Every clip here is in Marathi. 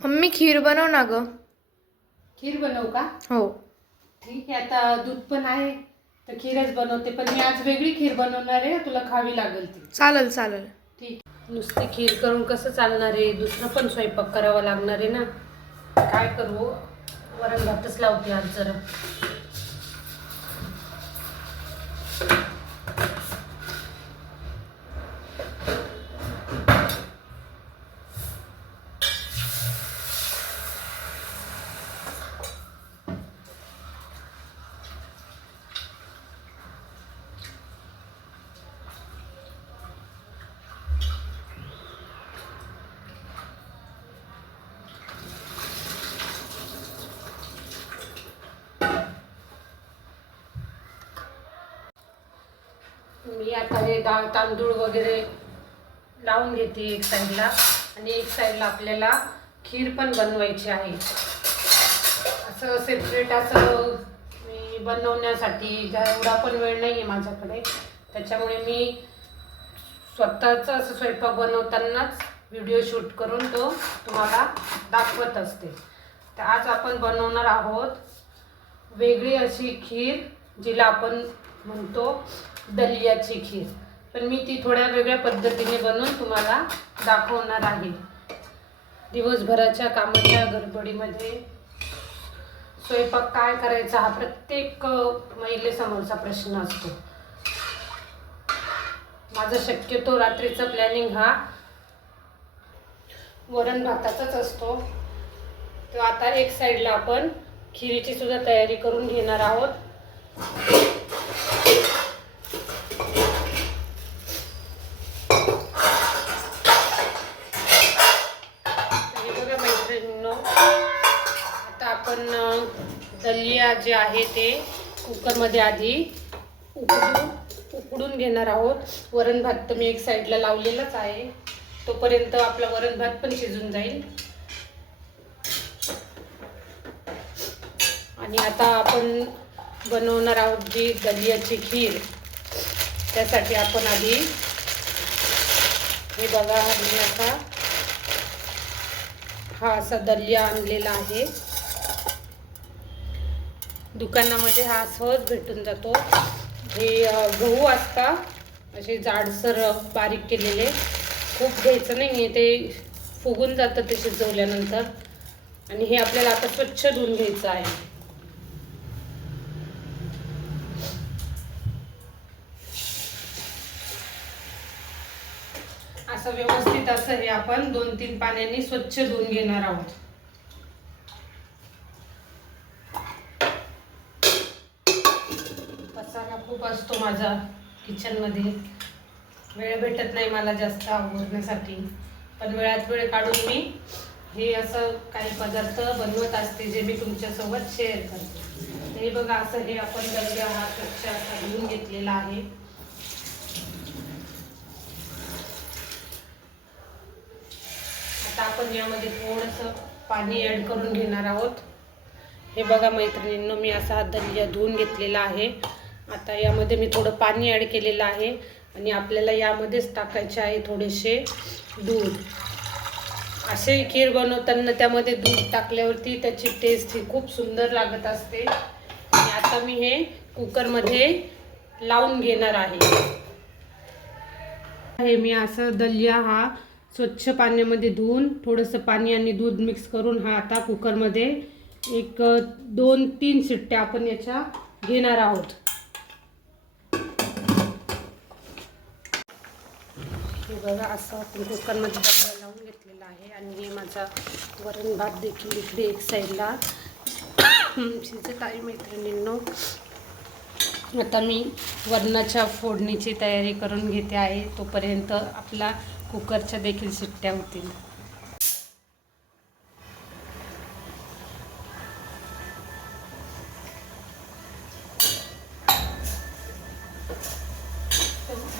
मम्मी खीर बनव ना ग. खीर बनवू का? हो. ठीक आहे, आता दूध पण आहे तर खीरच बनवते, पण मी आज वेगळी खीर बनवणार आहे, तुला खावी लागेल ती. चालेल चालेल. ठीक. नुसती खीर करून कसं चालणार आहे, दुसरं पण स्वयंपाक करावा लागणार आहे ना. काय करू, वरण भातच लावते आज जरा. मी आता हे डाळ तांदूळ वगैरे लावून घेते एक साईडला, आणि एक साईडला आपल्याला खीर पण बनवायची आहे. असं सेपरेट असं मी बनवण्यासाठी एवढा पण वेळ नाही आहे माझ्याकडे, त्याच्यामुळे मी स्वतःचं असं स्वयंपाक बनवतानाच व्हिडिओ शूट करून तो तुम्हाला दाखवत असते. तर आज आपण बनवणार आहोत वेगळी अशी खीर, जिला आपण म्हणतो दलियाची खीर. पण मी ती थोड्या वेगळ्या पद्धतीने बनवून तुम्हाला दाखवणार आहे. दिवसभराच्या कामाच्या गडबडीमध्ये स्वयंपाक काय करायचा हा प्रत्येक महिलेसमोरचा प्रश्न असतो. माझा शक्यतो रात्रीचा प्लॅनिंग हा वरण भाताचाच असतो. तर आता एक साईडला आपण खिरीची सुद्धा तयारी करून घेणार आहोत. आता आपण दलिया जे आहे ते कुकरमध्ये आधी उकडून घेणार आहोत. वरण भात तर मी एक साईडला लावलेलाच आहे, तोपर्यंत आपला वरण भात पण शिजून जाईल. आणि आता आपण बनवणार आहोत जी दलियाची खीर, त्यासाठी आपण आधी हे बघा, मी आता हा असा दलिया आणलेला आहे. दुकानामध्ये हा सहज भेटून जातो. हे गहू असतात असे जाडसर बारीक केलेले, खूप घ्यायचं नाही आहे, ते फुगून जातं ते शिजवल्यानंतर. आणि हे आपल्याला आता स्वच्छ धुवून घ्यायचं आहे. असं व्यवस्थित असं हे आपण 2-3 पाण्याने स्वच्छ धुवून घेणार आहोत. पसारा खूप असतो माझा किचनमध्ये, वेळ भेटत नाही मला जास्त आवरण्यासाठी, पण वेळात वेळ काढून मी हे असं काही पदार्थ बनवत असते जे मी तुमच्यासोबत शेअर करते. हे बघा, असं हे आपण दलिया हा स्वच्छ असा धुवून घेतलेला आहे. आता आपण यामध्ये थोडंसं पाणी ॲड करून घेणार आहोत. हे बघा मैत्रिणींनो, मी असा हा दलिया धुवून घेतलेला आहे. आता यामध्ये मी थोडं पाणी ॲड केलेलं आहे, आणि आपल्याला यामध्येच टाकायचे आहे थोडेसे दूध. असे खीर बनवताना त्यामध्ये दूध टाकल्यावरती त्याची टेस्ट ही खूप सुंदर लागत असते. आणि आता मी हे कुकरमध्ये लावून घेणार आहे. मी असं दलिया हा स्वच्छ पाण्यामध्ये धुवून थोडंसं पाणी आणि दूध मिक्स करून हा आता कुकरमध्ये एक 2-3 शिट्ट्या आपण याच्या घेणार आहोत. हे बघा, असं आपण कुकरमध्ये दलिया लावून घेतलेला आहे. आणि हे माझा वरण भात देखील इकडे एक साईडला शिजत आहे मैत्रिणींनो. आता मी वरणाच्या फोडणीची तयारी करून घेते आहे, तोपर्यंत आपला कुकरच्या देखील शिट्ट्या होतील.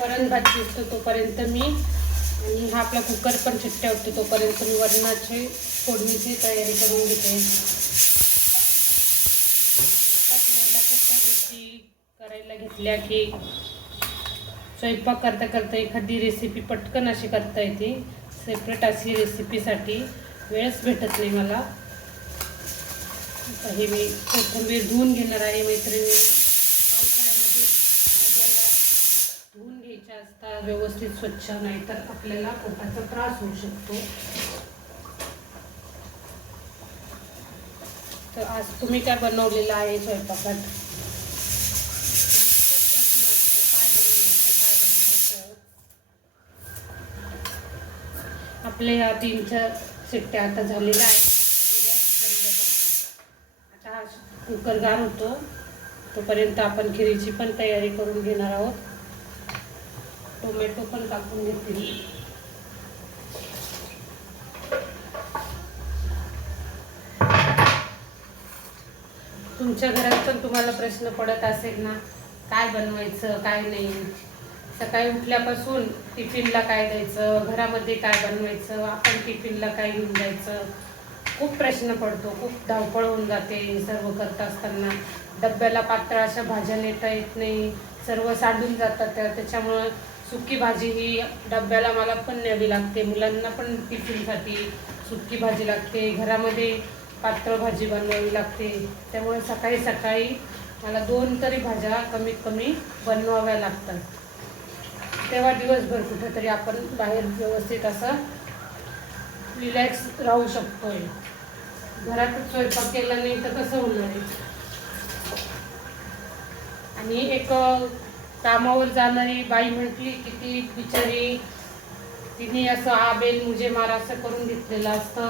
वरण भात शिजतो तोपर्यंत मी, आणि हा आपला कुकर पण शिट्ट्या होते तोपर्यंत मी वरणाची फोडणीची तयारी करून घेते. करायला घेतल्या की स्वयंपाक करता करता एखादी रेसिपी पटकन अशी करता येते. सेपरेट अशी रेसिपीसाठी वेळच भेटत नाही मला. आता हे मी कोथिंबीर धुवून घेणार आहे मैत्रिणी. पावसाळ्यामध्ये भाज्या या धुवून घ्यायच्या असतात व्यवस्थित स्वच्छ, नाही तर आपल्याला पोटाचा त्रास होऊ शकतो. तर आज तुम्ही काय बनवलेलं आहे स्वयंपाकात? आपल्या या 3-4 शिट्ट्या आता झालेल्या आहेत. गॅस बंद करतो. आता हा कुकर गार होतो तोपर्यंत आपण खिरीची पण तयारी करून घेणार आहोत. टोमॅटो पण कापून घेतली. तुमच्या घरात पण तुम्हाला प्रश्न पडत असेल ना, काय बनवायचं काय नाही. सकाळी उठल्यापासून टिफिनला काय द्यायचं, घरामध्ये काय बनवायचं, आपण टिफिनला काय घेऊन जायचं, खूप प्रश्न पडतो. खूप धावपळ होऊन जाते सर्व करत असताना. डब्याला पातळ अशा भाज्या नेता येत नाही, सर्व सांडून जातात. त्याच्यामुळं सुकी भाजी ही डब्याला मला पण न्यावी लागते, मुलांना पण टिफिनसाठी सुकी भाजी लागते, घरामध्ये पातळ भाजी बनवावी लागते. त्यामुळे सकाळी सकाळी मला 2 तरी भाज्या कमीत कमी बनवाव्या लागतात. तेव्हा दिवसभर कुठेतरी आपण बाहेर व्यवस्थित असं रिलॅक्स राहू शकतोय. घरातच स्वयंपाक केला नाही तर कसं होणार आहे. आणि एक कामावर जाणारी बाई म्हटली की ती बिचारी, तिने असं आबेल मुझे मार असं करून घेतलेलं असतं.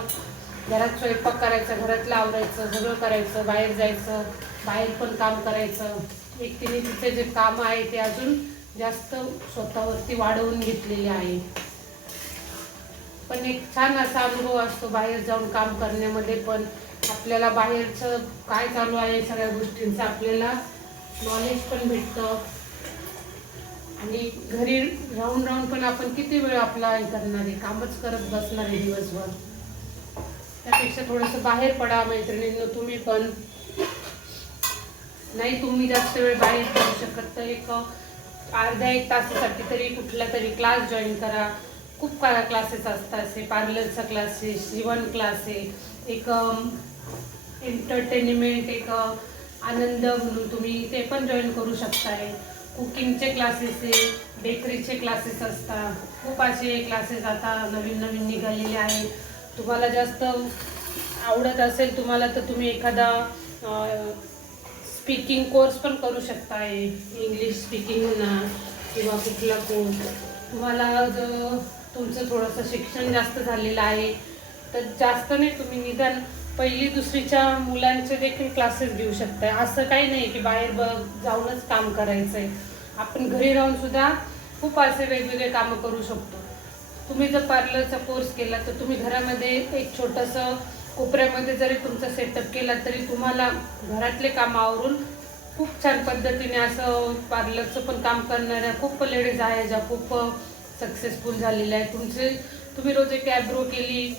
घरात स्वयंपाक करायचा, घरातलं आवरायचं, सगळं करायचं, बाहेर जायचं, बाहेर पण काम करायचं. एक तिने तिचे जे काम आहे ते अजून जास्त स्वतःवरती वाढवून घेतलेले आहे. पण एक छान असा अनुभव असतो बाहेर जाऊन काम करण्यामध्ये. पण आपल्याला बाहेरचं काय चालू आहे सगळ्या गोष्टींचं आपल्याला नॉलेज पण भेटतं. आणि घरी राहून राहून पण आपण किती वेळ आपला हे करणार आहे, कामच करत बसणार आहे दिवसभर. त्यापेक्षा थोडंसं बाहेर पडा मैत्रिणींनो. तुम्ही पण नाही तुम्ही जास्त वेळ बाहेर जाऊ शकत तर एक अर्ध्या-1 तासासाठी तरी कुठला तरी क्लास जॉईन करा. खूप क्लासेस असतात. असे पार्लरचा क्लासेस, शिवण क्लास आहे, एक एंटरटेनमेंट, एक आनंद म्हणून तुम्ही ते पण जॉईन करू शकताय. कुकिंगचे क्लासेस आहे, बेकरीचे क्लासेस असतात. खूप असे क्लासेस आता नवीन नवीन निघालेले आहेत. तुम्हाला जास्त आवडत असेल तुम्हाला तर तुम्ही एखादा स्पीकिंग कोर्स पण करू शकताय. इंग्लिश स्पीकिंग म्हणा किंवा कुठला कोर्स. तुम्हाला जर तुमचं थोडंसं शिक्षण जास्त झालेलं आहे तर जास्त नाही, तुम्ही निदान 1ली-2रीच्या मुलांचे देखील क्लासेस घेऊ शकताय. असं काही नाही की बाहेर जाऊनच काम करायचं आहे. आपण घरी राहून सुद्धा खूप असे वेगवेगळे कामं करू शकतो. तुम्ही जर पार्लरचा कोर्स केला तर तुम्ही घरामध्ये एक छोटंसं कोपऱ्यामध्ये जरी तुमचा सेटअप केला तरी तुम्हाला घरातले काम आवरून खूप छान पद्धतीने असं पार्लरचं पण काम करणाऱ्या खूप लेडीज आहे ज्या खूप सक्सेसफुल झालेल्या आहेत. तुम्ही रोज एक ॲब्रो केली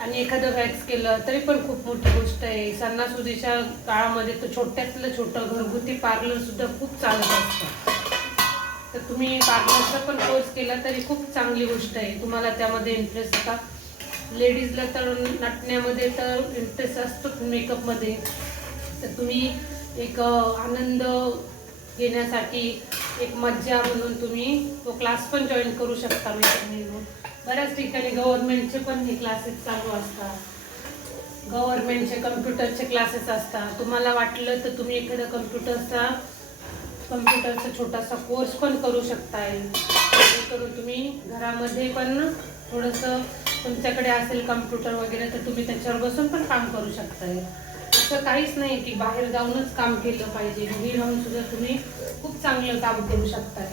आणि एखादं वॅक्स केलं तरी पण खूप मोठी गोष्ट आहे. सणासुदीच्या काळामध्ये तर छोट्यातलं छोटं घरगुती पार्लरसुद्धा खूप चालत असतं. तर तुम्ही पार्लरचा पण कोर्स केला तरी खूप चांगली गोष्ट आहे. तुम्हाला त्यामध्ये इंटरेस्ट होता. लेडीजला तर नटण्यामध्ये तर इंटरेस्ट असतो, मेकअपमध्ये. तर तुम्ही एक आनंद घेण्यासाठी एक मज्जा म्हणून तुम्ही तो क्लास पण जॉईन करू शकता मैत्रिणींनो. बऱ्याच ठिकाणी गव्हर्नमेंटचे पण हे क्लासेस चालू असतात. गव्हर्नमेंटचे कम्प्युटरचे क्लासेस असतात. तुम्हाला वाटलं तर तुम्ही एखादा कम्प्युटरचा छोटासा कोर्स पण करू शकताय. जेणेकरून तुम्ही घरामध्ये पण थोडंसं तुमच्याकडे असेल कम्प्युटर वगैरे तर तुम्ही त्याच्यावर बसून पण काम करू शकताय. असं काहीच नाही की बाहेर जाऊनच काम केलं पाहिजे. घरी राहून सुद्धा तुम्ही खूप चांगलं काम करू शकताय.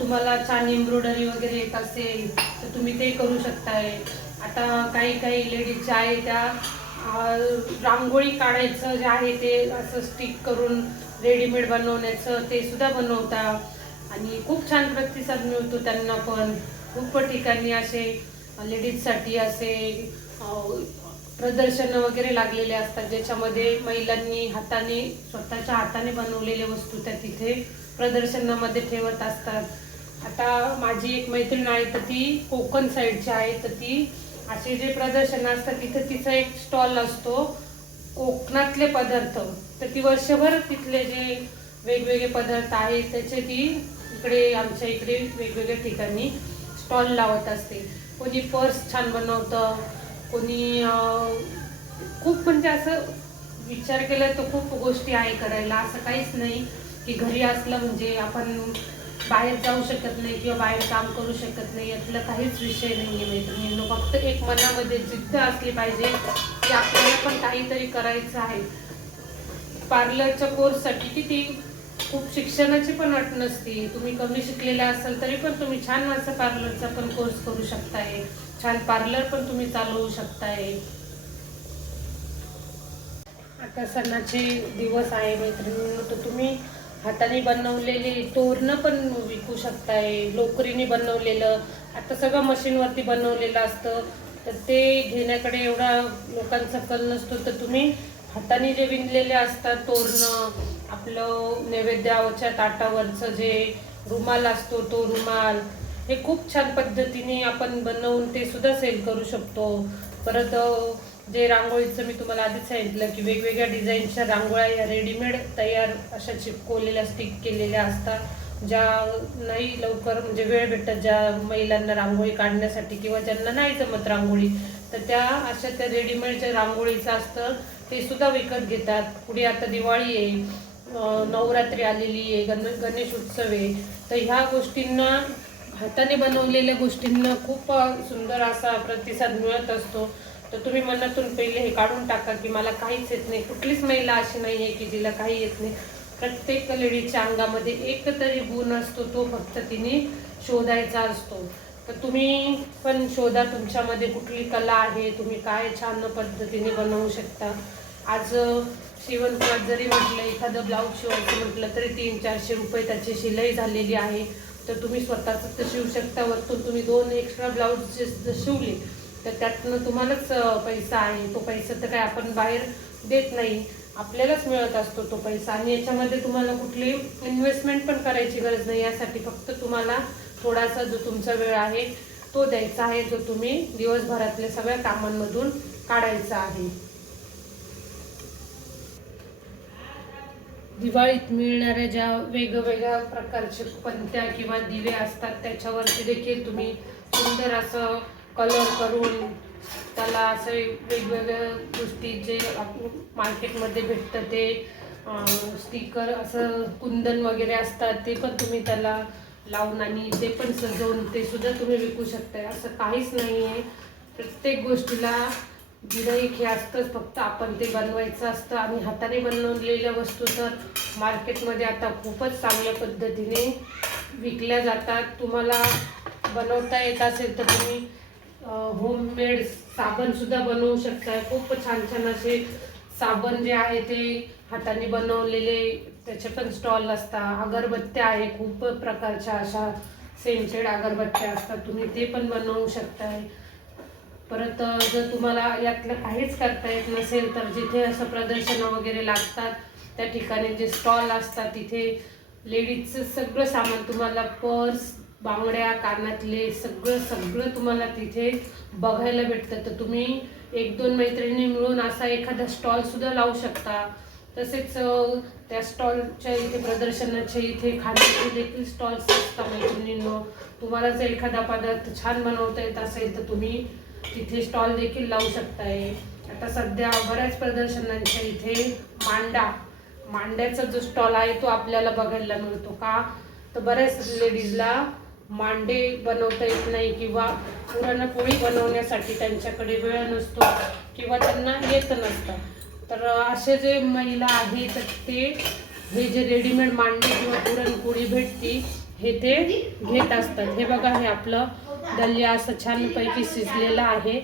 तुम्हाला छान एम्ब्रॉयडरी वगैरे येत असेल तर तुम्ही ते करू शकताय. आता काही लेडीज ज्या आहे त्या रांगोळी काढायचं जे आहे ते असं स्टिक करून रेडीमेड बनवण्याचं ते सुद्धा बनवता आणि खूप छान प्रतिसाद मिळतो त्यांना पण. खूप ठिकाणी असे लेडीजसाठी असे प्रदर्शनं वगैरे लागलेले असतात ज्याच्यामध्ये महिलांनी स्वतःच्या हाताने बनवलेले वस्तू त्या तिथे प्रदर्शनामध्ये ठेवत असतात. आता माझी एक मैत्रीण आहे तर ती कोकण साईडची आहे तर ती असे जे प्रदर्शन असतात तिथं तिचा एक स्टॉल असतो कोकणातले पदार्थ. तर ती वर्षभर तिथले जे वेगवेगळे पदार्थ आहेत त्याचे ती इकडे आमच्या इकडे वेगवेगळ्या ठिकाणी स्टॉल लावत असते. कोणी पर्स छान बनवतं, कोणी खूप म्हणजे असं विचार केला तर खूप गोष्टी आहे करायला. असं काहीच नाही की घरी असलं म्हणजे आपण बाहेर जाऊ शकत नाही किंवा बाहेर काम करू शकत नाही, यातला काहीच विषय नाही आहे मैत्रिणींनो. फक्त एक मनामध्ये जिद्द असली पाहिजे की आपल्याला पण काहीतरी करायचं आहे. पार्लरच्या कोर्ससाठी किती खूप शिक्षणाची पण अट नसती. तुम्ही कमी शिकलेला असाल तरी पण तुम्ही छान असं पार्लरचा पण कोर्स करू शकताय, छान पार्लर पण तुम्ही चालवू शकताय. आता सणाचे दिवस आहे मैत्रिणींनो, तर तुम्ही हाताने बनवलेले तोरणं पण विकू शकताय. लोकरीने बनवलेलं, आता सगळं मशीनवरती बनवलेलं असतं, तर ते घेण्याकडे एवढा लोकांचा कल नसतो. तर तुम्ही हाताने जे विणलेले असतात तोरणं, आपलं नैवेद्याच्या ताटावरचं जे रुमाल असतो तो रुमाल, हे खूप छान पद्धतीने आपण बनवून ते सुद्धा सेल करू शकतो. परत जे रांगोळीचं मी तुम्हाला आधीच सांगितलं की वेगवेगळ्या डिझाईनच्या रांगोळ्या या रेडीमेड तयार अशा चिपकवलेल्या स्टिक केलेल्या असतात, ज्या नाही लवकर म्हणजे वेळ भेटत ज्या महिलांना रांगोळी काढण्यासाठी किंवा ज्यांना नाही जमत रांगोळी, तर त्या अशा त्या रेडीमेड ज्या रांगोळीचं असतं ते सुद्धा विकत घेतात. पुढे आता दिवाळी आहे, नवरात्री आलेली आहे, गणेश उत्सव आहे, तर ह्या गोष्टींना हाताने बनवलेल्या गोष्टींना खूप सुंदर असा प्रतिसाद मिळत असतो. तर तुम्ही मनातून पहिले हे काढून टाका की मला काहीच येत नाही. कुठलीच महिला अशी नाही आहे की जिला काही येत नाही. प्रत्येक लेडीच्या अंगामध्ये एक तरी गुण असतो, तो फक्त तिने शोधायचा असतो. तर तुम्ही पण शोधा तुमच्यामध्ये कुठली कला आहे, तुम्ही काय छान पद्धतीने बनवू शकता. आज शिवणकाम जरी म्हटलं, एखादं ब्लाऊज शिवायचं म्हटलं तरी 300-400 रुपये त्याची शिलाई झालेली आहे. तर तुम्ही स्वतःच तर शिवू शकता. वरतून तुम्ही 2 एक्स्ट्रा ब्लाऊज जर शिवले तर त्यातनं तुम्हालाच पैसा आहे. तो पैसा तर काय आपण बाहेर देत नाही, आपल्यालाच मिळत असतो तो पैसा. आणि याच्यामध्ये तुम्हाला कुठली इन्व्हेस्टमेंट पण करायची गरज नाही. यासाठी फक्त तुम्हाला थोडासा जो तुमचा वेळ आहे तो द्यायचा आहे, जो तुम्ही दिवसभरातल्या सगळ्या कामांमधून काढायचा आहे. दिवाळीत मिळणाऱ्या ज्या वेगवेगळ्या प्रकारचे पणत्या किंवा दिवे असतात त्याच्यावरती देखील तुम्ही सुंदर असं कलर करून त्याला असं वेगवेगळ्या गोष्टी जे मार्केटमध्ये भेटतं ते स्टिकर असं कुंदन वगैरे असतात ते पण तुम्ही त्याला लावून आणि ते पण सजवून ते सुद्धा तुम्ही विकू शकताय. असं काहीच नाही आहे. प्रत्येक गोष्टीला गिऱ्हाईक हे असतंच, फक्त आपण ते बनवायचं असतं. आणि हाताने बनवलेल्या वस्तू तर मार्केटमध्ये आता खूपच चांगल्या पद्धतीने विकल्या जातात. तुम्हाला बनवता येत असेल तर तुम्ही होममेड साबणसुद्धा बनवू शकता. खूप छान छान असे साबण जे आहे ते हाताने बनवलेले त्याचे पण स्टॉल असतात. अगरबत्त्या आहे, खूप प्रकारच्या अशा सेंटेड अगरबत्त्या असतात, तुम्ही ते पण बनवू शकताय. परत जर तुम्हाला यातलं काहीच करता येत नसेल तर जिथे असं प्रदर्शनं वगैरे लागतात त्या ठिकाणी जे स्टॉल असतात तिथे लेडीजचं सगळं सामान तुम्हाला, पर्स, बांगड्या, कानातले सगळं तुम्हाला तिथे बघायला भेटतं. तर तुम्ही 1-2 मैत्रिणी मिळून असा एखादा स्टॉलसुद्धा लावू शकता. तसेच त्या स्टॉलच्या इथे प्रदर्शनाच्या इथे खाण्याचे देखील स्टॉल्स असतात मैत्रिणींनो. तुम्हाला जर एखादा पदार्थ छान बनवता येत असेल तर तुम्ही तिथे स्टॉल देखील लावू शकताय. आता सध्या बऱ्याच प्रदर्शनांच्या इथे मांड्याचा जो स्टॉल आहे तो आपल्याला बघायला मिळतो. का तर बऱ्याच लेडीजला मांडे बनवता येत नाही किंवा पुरणपोळी बनवण्यासाठी त्यांच्याकडे वेळ नसतो किंवा त्यांना येत नसतं. तर असे जे महिला आहेत ते हे जे रेडीमेड मांडे किंवा पुरणपोळी भेटती हे ते घेत असतात. हे बघा, हे आपलं दलिया असं छानपैकी शिजलेलं आहे.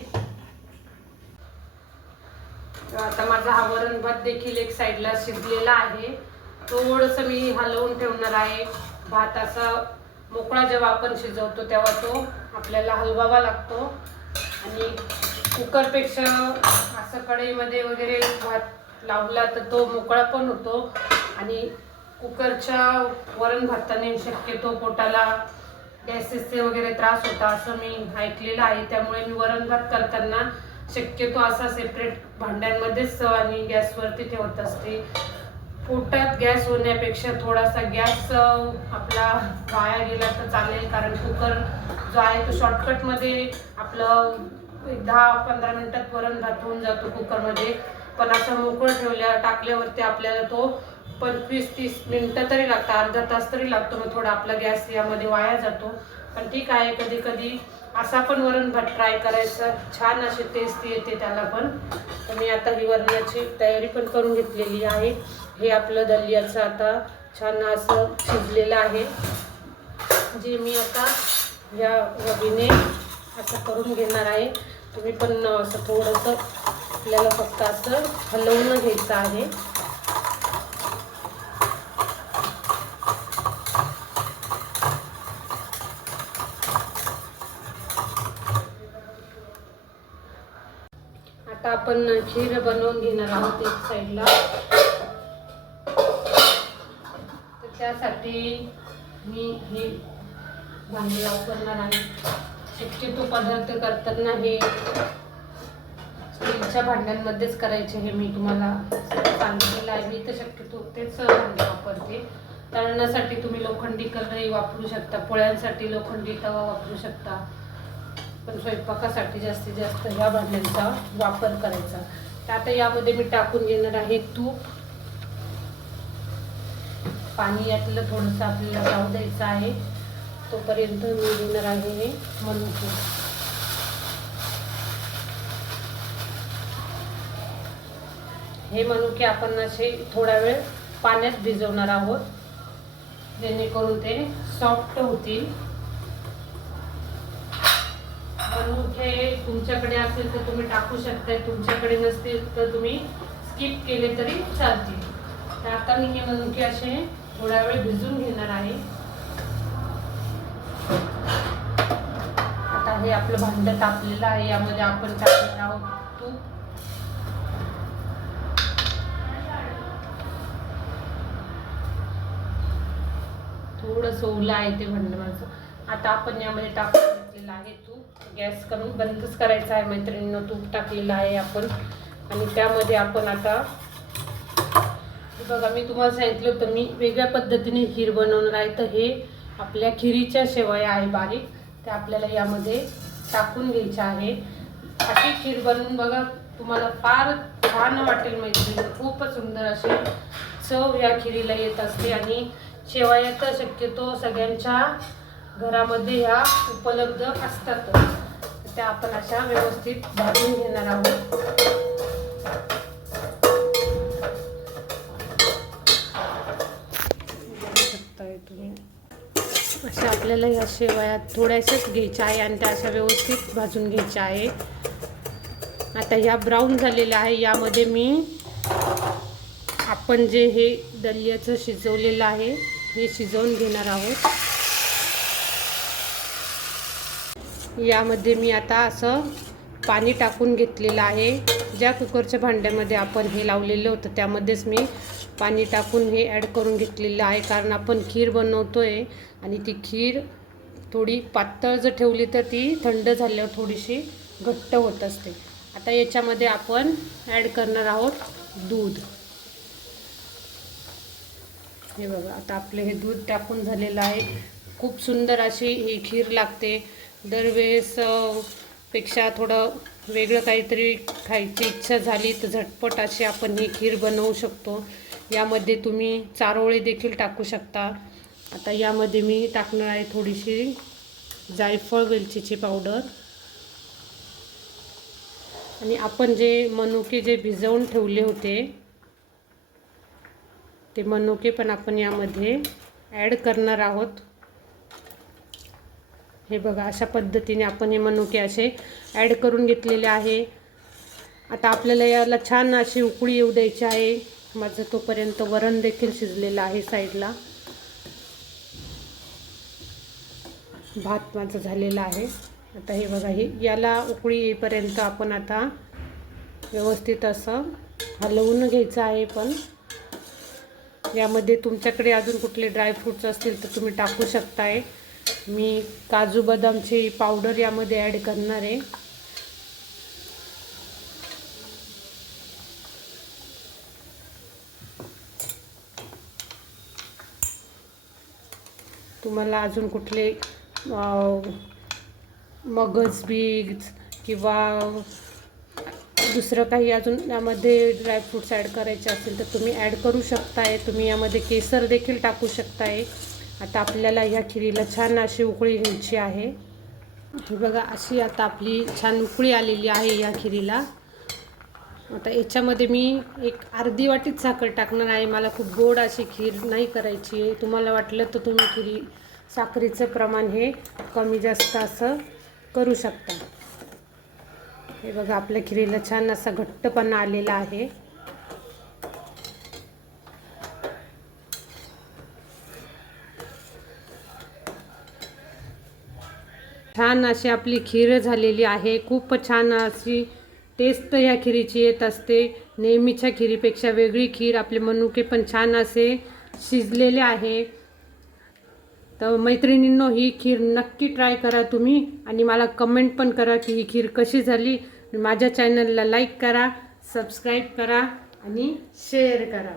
आता माझा हा वरण भात देखील एक साईडला शिजलेला आहे. थोडंसं मी हलवून ठेवणार आहे. भात असा मोकळा जेव्हा आपण शिजवतो तेव्हा तो आपल्याला हलवावा लागतो आणि कुकरपेक्षा असं कढईमध्ये वगैरे भात लावला तर तो मोकळा पण होतो. आणि कुकरच्या वरण भाताने शक्यतो पोटाला गॅसेसचे वगैरे त्रास होता असं मी ऐकलेलं आहे. त्यामुळे मी वरण भात करताना शक्यतो असा सेपरेट भांड्यांमध्येच आणि गॅसवरती ठेवत असते. पोटात गॅस होण्यापेक्षा थोडासा गॅस आपला वाया गेला तर चालेल, कारण कुकर जो आहे तो शॉर्टकटमध्ये आपलं 10-15 मिनिटात वरण भात होऊन जातो कुकरमध्ये. पण असं मोकळं टाकल्यावरती आपल्याला तो 25-30 मिनिटं तरी लागतं, अर्धा तास तरी लागतो. मग थोडा आपला गॅस यामध्ये वाया जातो. पण ठीक आहे, कधी कधी असा पण वरण भात ट्राय करायचा, छान अशी टेस्ट येते त्याला पण. तर मी आता ही वरणाची तयारी पण करून घेतलेली आहे. हे आपलं दलियाचं आता छान असं शिजलेलं आहे, जे मी आता या रवीने असं करून घेणार आहे. तुम्ही पण असं थोडंसं आपल्याला फक्त असं हलवून घ्यायचं आहे. आता आपण खीर बनवून घेणार आहोत एक साईडला. तर त्यासाठी मी हे भांडी वापरणार आहे. शक्यतो पदार्थ करताना हे स्टीलच्या भांड्यांमध्येच करायचे, हे मी तुम्हाला सांगितलेलं आहे. मी तर शक्यतो तेच भांडी वापरते. तळण्यासाठी तुम्ही लोखंडी कढई वापरू शकता, पोळ्यांसाठी लोखंडी तवा वापरू शकता, पण स्वयंपाकासाठी जास्तीत जास्त ह्या भांड्यांचा वापर करायचा. तर आता यामध्ये मी टाकून घेणार आहे तूप. पाणी यातलं थोडंसं आपल्याला जाऊ द्यायचं आहे. तोपर्यंत मी घेणार आहे हे मनुके. हे मनुके आपण असे थोडा वेळ पाण्यात भिजवणार आहोत, जेणेकरून ते सॉफ्ट होतील. मनुके तुमच्याकडे असेल तर तुम्ही टाकू शकता, तुमच्याकडे नसतील तर तुम्ही स्किप केले तरी चालतील. तर आता मी हे मनुके असे थोडा वेळ भिजून घेणार आहे. आता हे आपलं भांडं तापलेलं आहे, यामध्ये आपण टाकणार आहोत तूप. थोडंसं ओलं आहे ते भांडं माझं. आता आपण यामध्ये टाकून घेतलेलं आहे तूप. गॅस करून बंदच करायचा आहे मैत्रिणींनो. तूप टाकलेलं आहे आपण, आणि त्यामध्ये आपण आता बघा, मी तुम्हाला सांगितलं होतं मी वेगळ्या पद्धतीने खीर बनवणार आहे. तर हे आपल्या खिरीच्या शेवया आहे बारीक, त्या आपल्याला यामध्ये टाकून घ्यायच्या आहे. अशी खीर बनवून बघा, तुम्हाला फार छान वाटेल मैत्रिणी. खूपच सुंदर अशी चव या खिरीला येत असते. आणि शेवया तर शक्यतो सगळ्यांच्या घरामध्ये ह्या उपलब्ध असतात. त्या आपण अशा व्यवस्थित भाजून घेणार आहोत. तुम्ही अशा आपल्याला ह्या शेवया थोड्याशाच घ्यायच्या आहे आणि त्या अशा व्यवस्थित भाजून घ्यायच्या आहे. आता ह्या ब्राऊन झालेल्या आहे. यामध्ये मी आपण जे हे दलियाचं शिजवलेलं आहे हे शिजवून घेणार आहोत. यामध्ये मी आता असं पाणी टाकून घेतलेलं आहे. ज्या कुकरच्या भांड्यामध्ये आपण हे लावलेलं होतं त्यामध्येच मी पाणी टाकून हे ॲड करून घेतलेलं आहे, कारण आपण खीर बनवतो आहे आणि ती खीर थोडी पातळ जर ठेवली तर ती थंड झाल्यावर थोडीशी घट्ट होत असते. आता याच्यामध्ये आपण ॲड करणार आहोत दूध. हे बघा, आता आपलं हे दूध टाकून झालेलं आहे. खूप सुंदर अशी ही खीर लागते. दरवेळेस पेक्षा थोडं वेगळं काहीतरी खायची इच्छा झाली तर झटपट अशी आपण ही खीर बनवू शकतो. यामध्ये तुम्ही चारोळे देखील टाकू शकता. आता यामध्ये मी टाकणार आहे थोडीशी जायफळ वेलचीची पावडर, आणि आपण जे मनुके जे भिजवून ठेवले होते ते मनुके पण आपण यामध्ये ॲड करणार आहोत. हे बघा, अशा पद्धतीने आपण हे मनुके असे ॲड करून घेतलेले आहे. आता आपल्याला याला छान अशी उकळी येऊ द्यायची आहे. माझं तोपर्यंत वरण देखील शिजलेलं आहे साईडला. भात माझं झालेला आहे. आता हे बघा, हे याला उकळी येईपर्यंत आपण आता व्यवस्थित असं हलवून घ्यायचं आहे. पण यामध्ये तुमच्याकडे अजून कुठले ड्रायफ्रूट्स असतील तर तुम्ही टाकू शकताय. मी काजू बदामची पावडर यामध्ये ॲड करणार आहे. तुम्हाला अजून कुठले मगज बीज किंवा दुसरं काही अजून यामध्ये ड्रायफ्रूट्स ॲड करायचे असेल तर तुम्ही ॲड करू शकताय. तुम्ही यामध्ये केसर देखील टाकू शकताय. आता आपल्याला ह्या खिरीला छान अशी उकळी घ्यायची आहे. हे बघा, अशी आता आपली छान उकळी आलेली आहे या खिरीला. आता याच्यामध्ये मी एक अर्धी वाटीच साखर टाकणार आहे. मला खूप गोड अशी खीर नाही करायची आहे. तुम्हाला वाटलं तर तुम्ही साखरेचं प्रमाण हे कमी जास्त असं करू शकता. हे बघा, आपल्या खिरीला छान असा घट्टपणा आलेला आहे. छान अशी आपली खीर झालेली आहे. खूप छान अशी टेस्ट या खिरीची येत असते. नेहमीच्या खिरीपेक्षा वेगळी खीर. आपले मनुके पण छान असे शिजलेले आहे. तर मैत्रिणींनो, ही खीर नक्की ट्राय करा तुम्ही आणि मला कमेंट पण करा की ही खीर कशी झाली. माझ्या चॅनलला लाईक करा, सबस्क्राईब करा आणि शेअर करा.